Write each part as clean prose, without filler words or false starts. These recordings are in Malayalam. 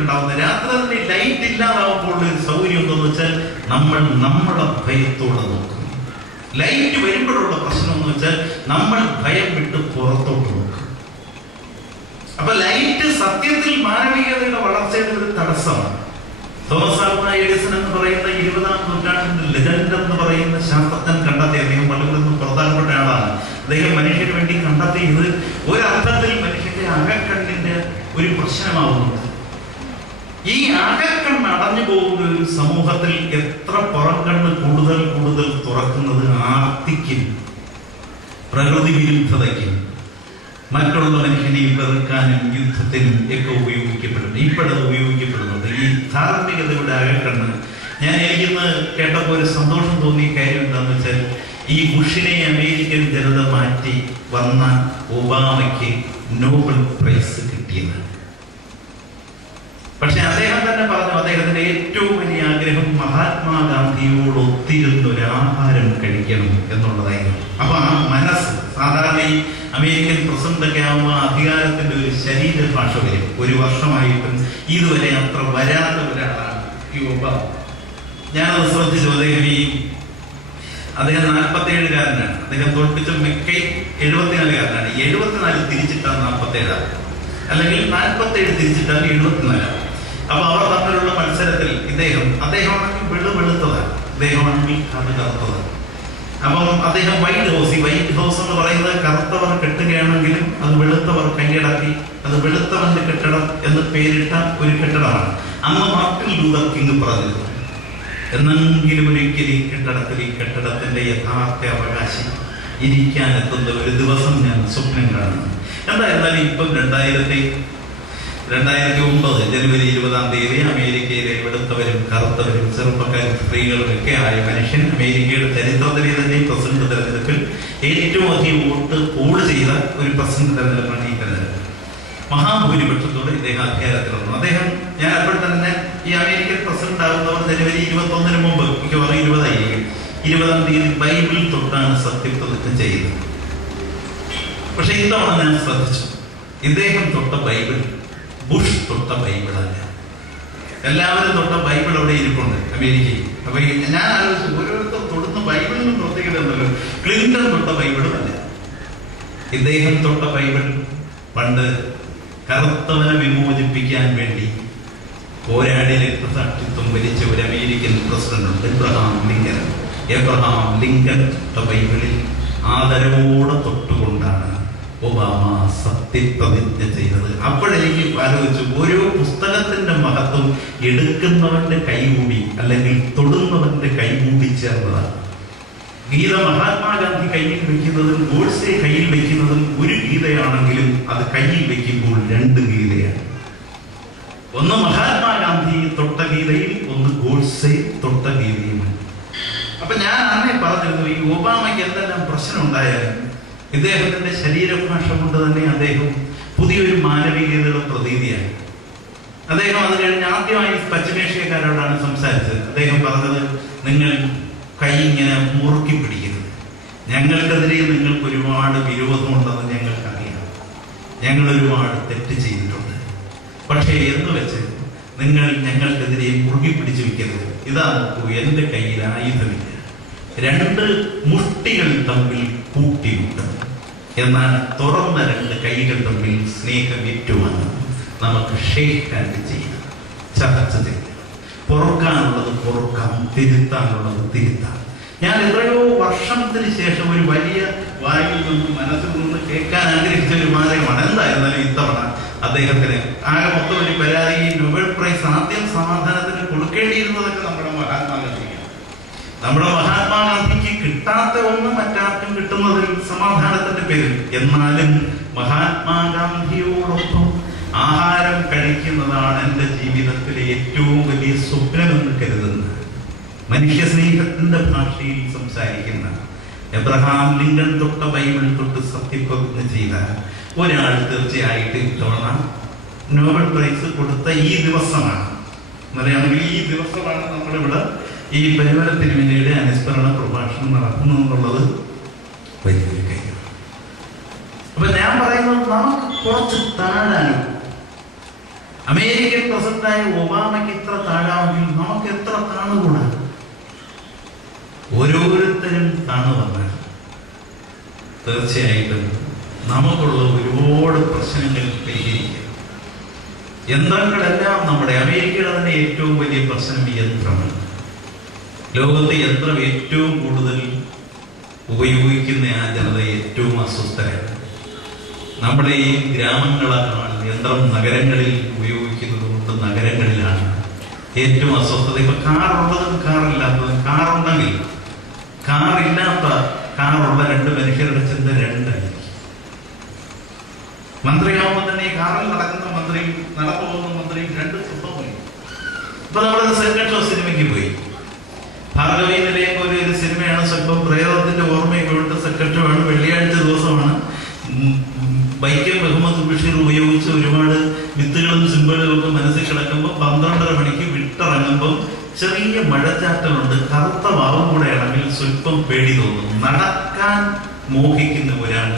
ഉണ്ടാവുന്നത്. രാത്രി തന്നെ ലൈറ്റ് ഇല്ലാതാവുമ്പോൾ ഒരു സൗകര്യം എന്താണെന്ന് വെച്ചാൽ നമ്മൾ നമ്മളെ ഭയത്തോടെ നോക്കും. ലൈറ്റ് വരുമ്പോഴുള്ള പ്രശ്നം എന്ന് വെച്ചാൽ നമ്മൾ ഭയം വിട്ട് പുറത്തോട്ട് നോക്കും. അപ്പൊ ലൈറ്റ് സത്യത്തിൽ മാനവികതയുടെ വളർച്ചയുടെ ഒരു തടസ്സമാണ്. തോമസ് ആൽവാ എഡിസൺ എന്ന് പറയുന്ന 20-ാം നൂറ്റാണ്ടിന്റെ ലെജൻഡ് എന്ന് പറയുന്ന ശാസ്ത്രജ്ഞൻ കണ്ടെത്തി. അദ്ദേഹം വളരെ പ്രധാനപ്പെട്ട ആളാണ്. അദ്ദേഹം മനുഷ്യന് വേണ്ടി കണ്ടെത്തിയത് ഒരർത്ഥത്തിൽ മനുഷ്യന്റെ അകക്കണ്ണിന്റെ ഒരു പ്രശ്നമാവുന്നുണ്ട്. ഈ അകക്കണ്ണ് അടഞ്ഞു പോകുന്ന ഒരു സമൂഹത്തിൽ എത്ര പുറംകണ്ണ് കൂടുതൽ കൂടുതൽ തുറക്കുന്നത് ആർത്തിക്കും പ്രകൃതി വിരുദ്ധതയ്ക്കും മറ്റുള്ള മനുഷ്യനെ വെറുക്കാനും യുദ്ധത്തിനും ഒക്കെ ഉപയോഗിക്കപ്പെടുന്നു. ഇപ്പോഴത് ഉപയോഗിക്കപ്പെടുന്നുണ്ട്. ഈ ധാർമ്മികതയുടെ അകക്കണ്ണ്. ഞാൻ എനിക്കിന്ന് കേട്ടപ്പോൾ ഒരു സന്തോഷം തോന്നിയ കാര്യം എന്താണെന്ന് വെച്ചാൽ, ഈ ബുഷിനെ അമേരിക്കൻ ജനത മാറ്റി വന്ന ഒബാമയ്ക്ക് നോബൽ പ്രൈസ് കിട്ടിയത്. പക്ഷെ അദ്ദേഹം തന്നെ പറഞ്ഞു, അദ്ദേഹത്തിന്റെ ഏറ്റവും വലിയ ആഗ്രഹം മഹാത്മാഗാന്ധിയോട് ഒത്തിരുന്നൊരു ആഹാരം കഴിക്കണം എന്നുള്ളതായിരുന്നു. അപ്പൊ ആ മനസ്സ്, സാധാരണ ഈ അമേരിക്കൻ പ്രസിഡന്റ് ഒക്കെ ആകുമ്പോൾ അധികാരത്തിന്റെ ഒരു ശരീരഭാഷ വരും. ഒരു വർഷമായിട്ടും ഇതുവരെ അത്ര വരാത്ത ഒരാളാണ് ഈ ഒബാമ. ഞാനത് ശ്രദ്ധിച്ചു. അദ്ദേഹം 47-കാരനാണ്. അദ്ദേഹം തോൽപ്പിച്ച മെക്കൈ 74-കാരനാണ്. 74 തിരിച്ചിട്ടാണ് 47, അല്ലെങ്കിൽ 47 തിരിച്ചിട്ടാണ് 74. അപ്പൊ അവർ തമ്മിലുള്ള മത്സരത്തിൽ അദ്ദേഹമാണെങ്കിൽ വെളുത്തതാണ്, അദ്ദേഹമാണെങ്കിൽ കറുത്തതാണ്. അപ്പം അദ്ദേഹം വൈറ്റ് ഹൗസ് എന്ന് പറയുന്നത് കറുത്തവർ കെട്ടുകയാണെങ്കിലും അത് വെളുത്തവർ കൈയടക്കി അത് വെളുത്തവന്റെ കെട്ടിടം എന്ന് പേരിട്ട ഒരു കെട്ടിടമാണ്. അന്ന് മാർട്ടിൻ ലൂതർ കിങ് പറഞ്ഞിരുന്നു, എന്നെങ്കിലും ഒരിക്കൽ ഈ കെട്ടിടത്തിന്റെ യഥാർത്ഥ അവകാശം ഇരിക്കാനെത്തുന്ന ഒരു ദിവസം ഞാൻ സ്വപ്നം കാണുന്നു. എന്തായിരുന്നാലും ഇപ്പം 2009 ജനുവരി 20-ാം തീയതി അമേരിക്കയിലെ വെളുത്തവരും കറുത്തവരും ചെറുപ്പക്കാരും സ്ത്രീകളും ഒക്കെ ആയ മനുഷ്യൻ അമേരിക്കയുടെ ചരിത്രത്തിലെ തന്നെ പ്രസിഡന്റ് തെരഞ്ഞെടുപ്പിൽ ഏറ്റവും അധികം വോട്ട് പോൾ ചെയ്ത ഒരു പ്രസിഡന്റ് തെരഞ്ഞെടുപ്പാണ് ഈ തെരഞ്ഞെടുപ്പ്. മഹാഭൂരിപക്ഷത്തോടെ ഇദ്ദേഹം അധികാരത്തിൽ വന്നു. ഞാൻ അപ്പോൾ തന്നെ ഈ അമേരിക്കൻ പ്രസിഡന്റ് ആകുന്നവർ ജനുവരി 21-ന് മുമ്പ്, മിക്കവാറും 20-ാം തീയതി ബൈബിൾ തൊട്ടാണ് സത്യപ്രതിജ്ഞ ചെയ്യുന്നത്. പക്ഷെ ഇത്തവണ ഞാൻ ശ്രദ്ധിച്ചു, ഇദ്ദേഹം തൊട്ട ബൈബിൾ ബുഷ് തൊട്ട ബൈബിളല്ല. എല്ലാവരും തൊട്ട ബൈബിൾ അവിടെ ഇരിപ്പുണ്ട് അമേരിക്കയിൽ. അപ്പൊ ഞാൻ ആലോചിച്ചു, ഓരോരുത്തർ തൊടുന്ന ബൈബിളിനും പ്രത്യേകത ഉണ്ടല്ലോ. ക്ലിന്റൺ തൊട്ട ബൈബിളും അല്ല. ഇദ്ദേഹം തൊട്ട ബൈബിൾ പണ്ട് കറുത്തവനെ വിമോചിപ്പിക്കാൻ വേണ്ടി പോരാടി രക്തസാക്ഷിത്വം വരിച്ച ഒരു അമേരിക്കൻ പ്രസിഡന്റ് എബ്രഹാം ലിങ്കൻ തൊട്ട ബൈബിളിൽ ആദരവോടെ തൊട്ടുകൊണ്ടാണ് ഒബാമ സത്യപ്രതിജ്ഞ ചെയ്തത്. അപ്പോഴെനിക്ക് ആലോചിച്ചു, ഓരോ പുസ്തകത്തിന്റെ മഹത്വം എടുക്കുന്നവന്റെ കൈകൂടി അല്ലെങ്കിൽ തൊടുന്നവന്റെ കൈകൂടി ചേർന്നതാണ്. ഗീത മഹാത്മാഗാന്ധി കയ്യിൽ വെക്കുന്നതും ഗോഡ്സെ കയ്യിൽ വെക്കുന്നതും ഒരു ഗീതയാണെങ്കിലും അത് കയ്യിൽ വെക്കുമ്പോൾ 2 ഗീതയാണ്. ഒന്ന് മഹാത്മാഗാന്ധി തൊട്ട ഗീതയും ഒന്ന് ഗോഡ്സെ തൊട്ട ഗീതയുമാണ്. അപ്പൊ ഞാൻ അന്നേ പറഞ്ഞിരുന്നു, ഈ ഒബാമയ്ക്ക് എന്തെല്ലാം പ്രശ്നം ഉണ്ടായാലും ഇദ്ദേഹത്തിന്റെ ശരീരഭാഷ കൊണ്ട് തന്നെ അദ്ദേഹം പുതിയൊരു മാനവികതയുടെ പ്രതീതിയാണ്. അദ്ദേഹം അത് കഴിഞ്ഞ് ആദ്യമായി പശ്ചിമേഷ്യക്കാരോടാണ് സംസാരിച്ചത്. അദ്ദേഹം പറഞ്ഞത്, നിങ്ങൾ കൈ ഇങ്ങനെ മുറുക്കി പിടിക്കരുത്, ഞങ്ങൾക്കെതിരെ നിങ്ങൾക്ക് ഒരുപാട് വിരോധമുണ്ടെന്ന് ഞങ്ങൾക്കറിയാം, ഞങ്ങൾ ഒരുപാട് തെറ്റ് ചെയ്തിട്ടുണ്ട്, പക്ഷേ എന്ന് വെച്ച് നിങ്ങൾ ഞങ്ങൾക്കെതിരെ മുറുകി പിടിച്ചു വെക്കരുത്. ഇതാ നോക്കൂ, എൻ്റെ കയ്യിൽ ആയുധമില്ല, 2 മുഷ്ടികൾ തമ്മിൽ കൂട്ടിയുണ്ട്, എന്നാൽ തുറന്ന 2 കൈകൾ തമ്മിൽ സ്നേഹം ഏറ്റുവാണ്. നമുക്ക് ഷേക്ക് ഹാൻഡ് ചെയ്യാം, ചർച്ച ചെയ്യാം, പൊറുക്കാനുള്ളത് പൊറുക്കാം, തിരുത്താനുള്ളത് തിരുത്താം. ഞാൻ എത്രയോ വർഷത്തിന് ശേഷം ഒരു വലിയ വായിൽ നിന്ന് മനസ്സിൽ നിന്ന് കേൾക്കാൻ ആഗ്രഹിച്ച ഒരു വാചകമാണ്. എന്തായിരുന്നാലും ഇത്തവണ അദ്ദേഹത്തിന് ആകെ മൊത്തം ഒരു പരാതി, നൊബേൽ പ്രൈസ് ആദ്യം സമാധാനത്തിന് കൊടുക്കേണ്ടിയിരുന്നതൊക്കെ നമ്മുടെ മഹാത്മാഗാന്ധിക്ക് കിട്ടാത്ത ഒന്ന് മറ്റാർക്കും കിട്ടുന്നതിൽ സമാധാനത്തിന്റെ പേരിൽ. എന്നാലും മഹാത്മാഗാന്ധിയോടൊപ്പം ആഹാരം കഴിക്കുന്നതാണ് എൻ്റെ ജീവിതത്തിലെ ഏറ്റവും വലിയ സ്വപ്നമെന്ന് കരുതുന്നത്. മനുഷ്യ സ്നേഹത്തിന്റെ ഭാഷയിൽ സംസാരിക്കുന്ന, എബ്രഹാം ലിങ്കൺ തൊട്ട ബൈബിൾ തൊട്ട് സത്യപ്രതിജ്ഞ ചെയ്ത ഒരാൾ തീർച്ചയായിട്ടും ഇത്തവണ നോബൽ പ്രൈസ് കൊടുത്ത ഈ ദിവസമാണ്. എന്നറിയാമെങ്കിൽ ഈ ദിവസമാണ് നമ്മളിവിടെ ഈ പരിമല തിരുമേനിയുടെ അനുസ്മരണ പ്രഭാഷണം നടത്തുന്നതെന്നുള്ളത് വലിയൊരു കാര്യമാണ്. അപ്പൊ ഞാൻ പറയുന്നത്, നമുക്ക് കുറച്ച് താഴാനും അമേരിക്കൻ പ്രസിഡന്റായ ഒബാമയ്ക്ക് ഇത്ര താഴാമെങ്കിൽ നമുക്ക് എത്ര താണുകൂടാ? ഓരോരുത്തരും താണു വന്നാൽ തീർച്ചയായിട്ടും നമുക്കുള്ള ഒരുപാട് പ്രശ്നങ്ങൾ പരിഹരിക്കും. യന്ത്രങ്ങളെല്ലാം നമ്മുടെ അമേരിക്കയുടെ തന്നെ ഏറ്റവും വലിയ പ്രശ്നം യന്ത്രമാണ്. ലോകത്തെ യന്ത്രം ഏറ്റവും കൂടുതൽ ഉപയോഗിക്കുന്ന ആ ജനത ഏറ്റവും അസ്വസ്ഥരാണ്. നമ്മുടെ ഈ ഗ്രാമങ്ങളാണ് യന്ത്രം നഗരങ്ങളിൽ ഉപയോഗിക്കുന്നത് കൊണ്ട് നഗരങ്ങളിലാണ് ഏറ്റവും അസ്വസ്ഥത. ഇപ്പൊ കാറുള്ളതും കാറില്ലാത്തതും, കാറുണ്ടെങ്കിൽ കാറുള്ള രണ്ട് മനുഷ്യരുടെ ചിന്ത രണ്ടായിരിക്കും. മന്ത്രിയാവുമ്പോൾ തന്നെ കാറിൽ നടക്കുന്ന മന്ത്രിയും നടന്നു പോകുന്ന മന്ത്രിയും രണ്ട് സ്വഭാവമായി. ഇപ്പൊ നമ്മുടെ സെക്കൻഡ് ഷോ സിനിമയ്ക്ക് പോയി, ഭാർഗവി നിലയം പോലെ ഒരു സിനിമയാണ്. സ്വല്പം പ്രേതത്തിന്റെ ഓർമ്മയൊക്കെ സെക്കൻഡ് ഷോ ആണ്, വെള്ളിയാഴ്ച ദിവസമാണ്. വൈക്കം മുഹമ്മദ് ബഷീർ ഉപയോഗിച്ച ഒരുപാട് വിത്തുകളും സിമ്പിളുകളും ഒക്കെ മനസ്സിൽ കിടക്കുമ്പോൾ 12:30 മണിക്ക് വിട്ടിറങ്ങുമ്പോൾ ചെറിയ മഴച്ചാറ്റലുണ്ട്. കറുത്ത വാവും കൂടെ ആണെങ്കിൽ സ്വല്പം പേടി തോന്നും. നടക്കാൻ മോഹിക്കുന്ന ഒരാൾ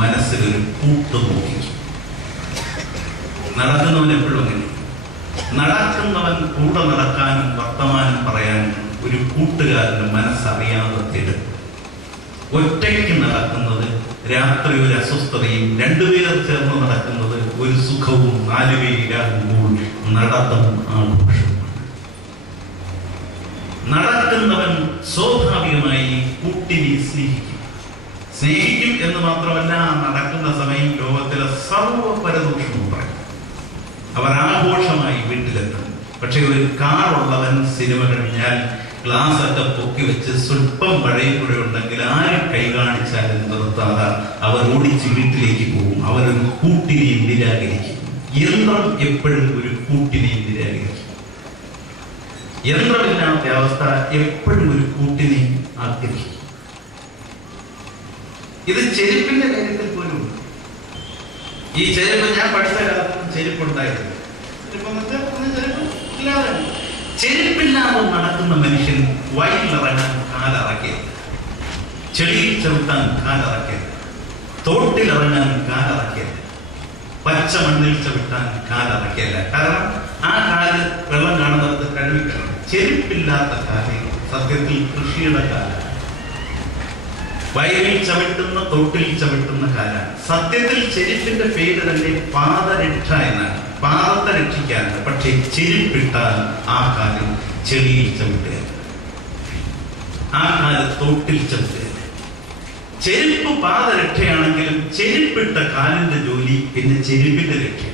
മനസ്സിലൊരു കൂട്ട് മോഹിക്കും. നടക്കുന്നവൻ എപ്പോഴും അങ്ങനെ. നടക്കുന്നവൻ കൂടെ നടക്കാനും വർത്തമാനം പറയാനും ഒരു കൂട്ടുകാരന്റെ മനസ്സറിയാതെ തിടും. ഒറ്റയ്ക്ക് നടക്കുന്നത് രാത്രി ഒരു അസ്വസ്ഥതയും, രണ്ടുപേർ ചേർന്ന് നടക്കുന്നത് ഒരു സുഖവും, 4 പേരാകുമ്പോൾ നടത്തം ആഘോഷമാണ്. നടക്കുന്നവൻ സ്വാഭാവികമായി കൂട്ടിനെ സ്നേഹിക്കും എന്ന് മാത്രമല്ല, നടക്കുന്ന സമയം ലോകത്തിലെ സർവ്വപരദോഷവും പറയും. അവർ ആഘോഷമായി വീട്ടിലെത്തും. പക്ഷെ ഒരു കാറുള്ളവൻ സിനിമ കഴിഞ്ഞാൽ ഗ്ലാസ് ഒക്കെ പൊക്കി വെച്ച് സ്വല്പം മഴയും കൂടെ ഉണ്ടെങ്കിൽ ആരും കൈ കാണിച്ചാലും നിർത്താതെ അവർ ഓടിച്ച് വീട്ടിലേക്ക് പോകും. അവരൊരു കൂട്ടിനെയും നിരാകരിക്കും. യന്ത്രം എപ്പോഴും ഒരു കൂട്ടിനെയും നിരാകരിക്കും. യന്ത്രമില്ലാത്ത അവസ്ഥ എപ്പോഴും ഒരു കൂട്ടിനെ ആഗ്രഹിക്കും. ഇത് ചെരുപ്പിന്റെ കാര്യത്തിൽ പോലും. ഈ ചെരുപ്പ് ഞാൻ പഠിച്ച കാലത്ത് ചെരുപ്പുണ്ടായിരുന്നു. ചെരുപ്പില്ലാതെ നടക്കുന്ന മനുഷ്യൻ വയലിറങ്ങാൻ കാലിറക്കരുത്, ചെളിയിൽ ചവിട്ടാൻ കാലിറക്കരുത്, തോട്ടിലിറങ്ങാൻ കാലിറക്കരുത്, പച്ച മണ്ണിൽ ചവിട്ടാൻ കാലിറക്കല്ല. കാരണം ആ കാല് വെള്ളം കാണുന്നത് കഴുകിക്കണം. ചെരുപ്പില്ലാത്ത കാല് സത്യത്തിൽ കൃഷിയുടെ കാലാണ്. വയലിൽ ചവിട്ടുന്ന, തോട്ടിൽ ചവിട്ടുന്ന കാലാണ്. സത്യത്തിൽ ചെരുപ്പിന്റെ പേര് തന്നെ പാദരക്ഷ എന്നാണ്. പാദത്തെ രക്ഷിക്കാറുണ്ട്. പക്ഷെ ചെരുപ്പിട്ടാൽ ആ കാലിൽ ചെളിയിൽ ചവിട്ടുക, ആ കാല് തോട്ടിൽ ചവിട്ടുക. ചെരുപ്പ് പാദരക്ഷയാണെങ്കിലും ചെരുപ്പിട്ട കാലിന്റെ ജോലി പിന്നെ ചെരുപ്പിന്റെ രക്ഷ.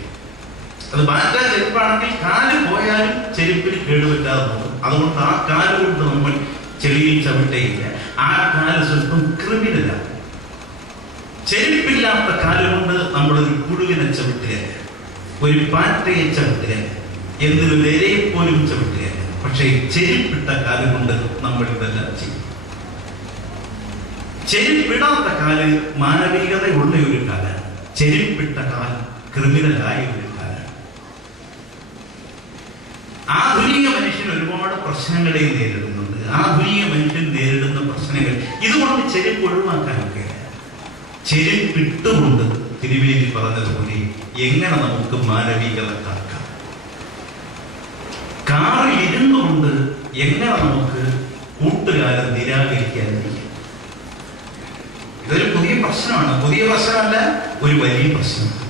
അത് ബാറ്റ ചെരുപ്പാണെങ്കിൽ കാല് പോയാലും ചെരുപ്പിന് കേടുപറ്റാതെ പോകും. അതുകൊണ്ട് ആ കാല് കൊണ്ട് നമ്മൾ ചെളിയിൽ ചവിട്ടയില്ല. ആ കാല് സ്വല്പം ക്രിമിനലാണ്. ചെരുപ്പില്ലാത്ത കാലുകൊണ്ട് നമ്മളൊരു പുഴുവിനെ ചവിട്ടുക, ഒരു പാറ്റയെ ചവിട്ടുക, എന്തൊരു ഇരയെ പോലും ചവിട്ടുക. പക്ഷേ ചെരുപ്പിട്ട കാലുകൊണ്ട് നമ്മൾ ഇതെല്ലാം ചെയ്യും. ചെരുപ്പിടാത്ത കാല് മാനവികതയുള്ള ഒരു കാലാണ്. ചെരുപ്പിട്ട കാൽ ക്രിമിനലായ ഒരു കാലാണ്. ആധുനിക മനുഷ്യൻ ഒരുപാട് പ്രശ്നങ്ങളെ നേരിടുന്നുണ്ട്. ആധുനിക മനുഷ്യൻ നേരിടുന്ന പ്രശ്നങ്ങൾ ഇതുകൊണ്ട് ചെരുപ്പ് ഒഴിവാക്കാനൊക്കെ. ചെരുപ്പിട്ടുകൊണ്ട് തിരുവേലി പറഞ്ഞതുപോലെ എങ്ങനെ നമുക്ക് മാനവികത കാക്കാം? കാറിൽ ഇരുന്നുകൊണ്ട് എങ്ങനെ നമുക്ക് കൂട്ടുകാരെ നിരാകരിക്കാതിരിക്കും? ഇതൊരു പുതിയ പ്രശ്നമാണ്. പുതിയ പ്രശ്നമല്ല, ഒരു വലിയ പ്രശ്നമാണ്.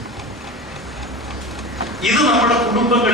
ഇത് നമ്മുടെ കുടുംബങ്ങളിൽ